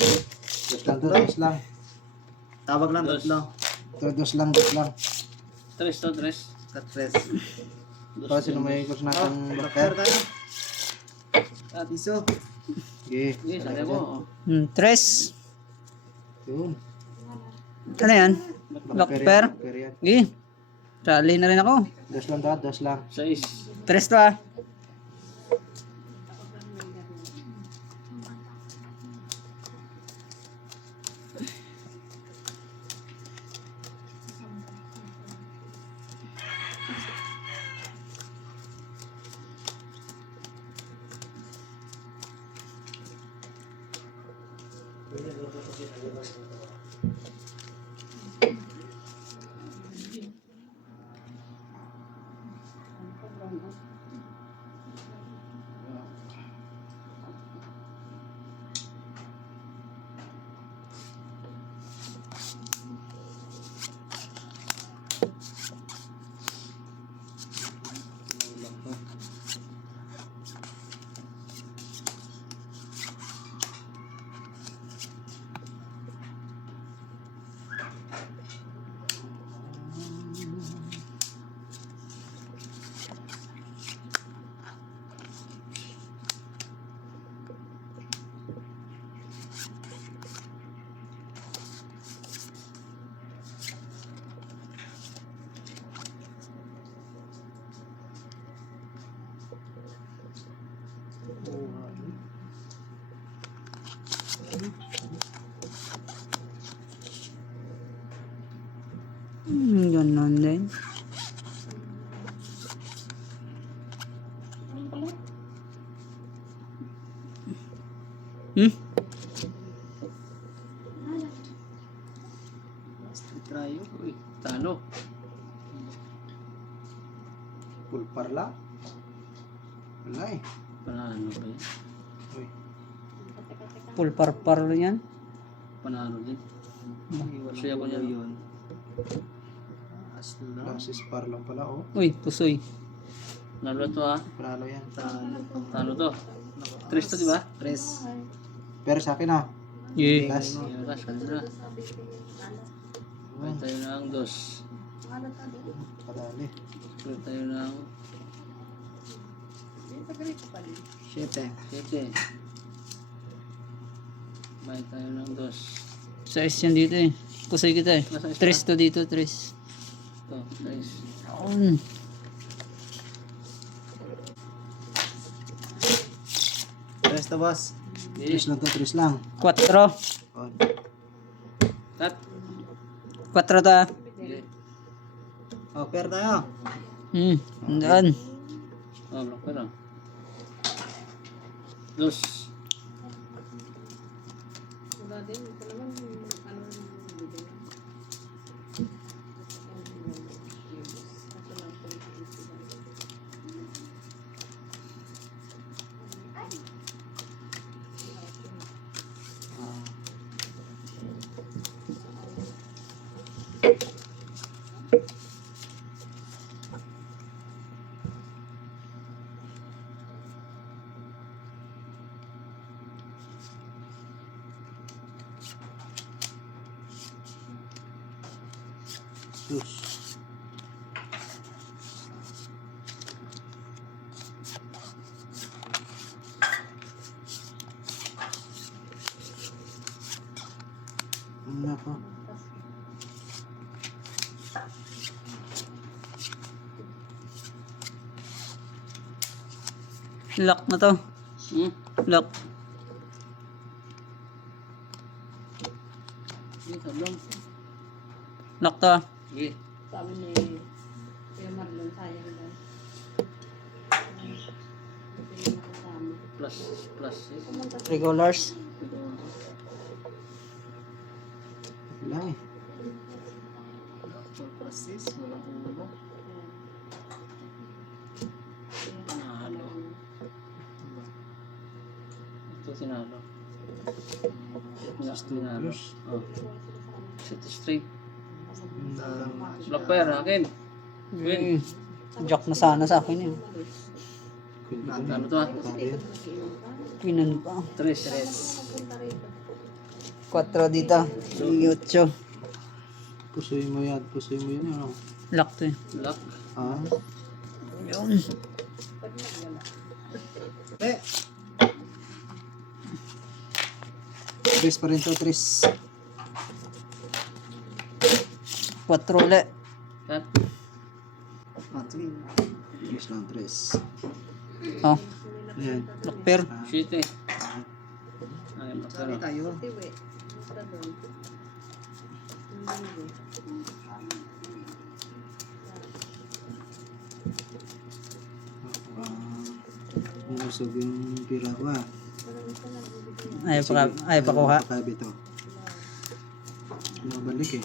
Dos lang to, dos lang. Tawag lang, Dos. tatlo. Dos lang, dos lang. Tres to, tres. Katres. Para sino may gusto natin Black blacker? tayo. At, Piso. Okay. sige, sabi mo. Tres. Yun. Ano yan? Black pair. Blacker yan. Sige. Sali na rin ako. Dos lang to, dos lang. Sais. Tres to ah. Ganun din. Hmm? Street Rayo. Uy, talo. Pulpar lang. Wala eh. Panalo ba yan? Uy. Full parpar yan. Panalo din. Walang Suya ko niyan. yun. Asla. Francis par lang pala oh. Uy, pusoy. Nalo to ha. Panalo yan. Talo to. Tres to, di ba? Tres. Pero sa akin ah. Yeah. Last. Yung last, kanina. Pwede tayo ng dos. Kadali. Pwede tayo ng Siyete. sete. Pwede tayo ng dos. Size yan dito eh. Pusoy kita eh. Nasa isa? Tres to dito, tres. Ito, sais. Yun. Tres to, boss. Tres lang to, tres lang. Quattro. Oh. Cut. Quattro to ah. Okay. Oh, pair tayo. Andaan. Oh, block pa lang. Dos. Dos. Nako. Lock na to. Hmm? Lock. Sige, sablong. Lock to ah. Sige. Sabi ni Kuya Marlon, sayang daw. Hindi na kasama. Plus, plus. Regulars. Wala eh. Plus 6. Walang ulo. Panalo. Ito sinalo. Sinalo. Oh. Set straight. Block pair, akin. Win. Joke na sana sa akin yun. Ano to ha? Kadali yan. Twinan pa. Tres. Tres. 4 dito. 8. Pusoy mo yan. Pusoy mo yun. Ano? Lock to eh. Lock. Ah. Yun. Eh, Tres pa rin to. Tres. 4 ulit. Cut. sige. Tres lang. Tres. Oh, Ayan. lock pair. Shit eh. Ay, lock Sali pero. tayo. Tiwi. Basta doon. Hindi. Umusog yung pira ko ah. Ayaw pa kuha. Pakabi to. Mabalik eh.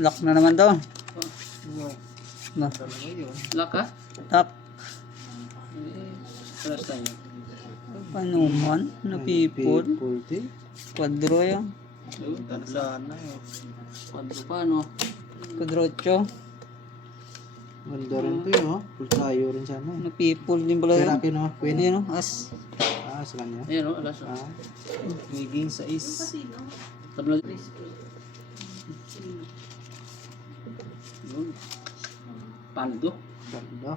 Lock na naman to. No. Lock ha? Lock. Eh, paras tayo. Ano man? Napipod. Pulti. Quadro yan. Yun, Sana eh. Quadro pa no? Quadrocho. Ganda rin to yun oh. Full tayo rin sana eh. Napipod din pala Pira yan. akin oh. Queen. Ayan o. As. Ah, sa kanya. Ayan o, alas o. Ah. Naging sa is. Tabla. Yun. Pando. Ganda.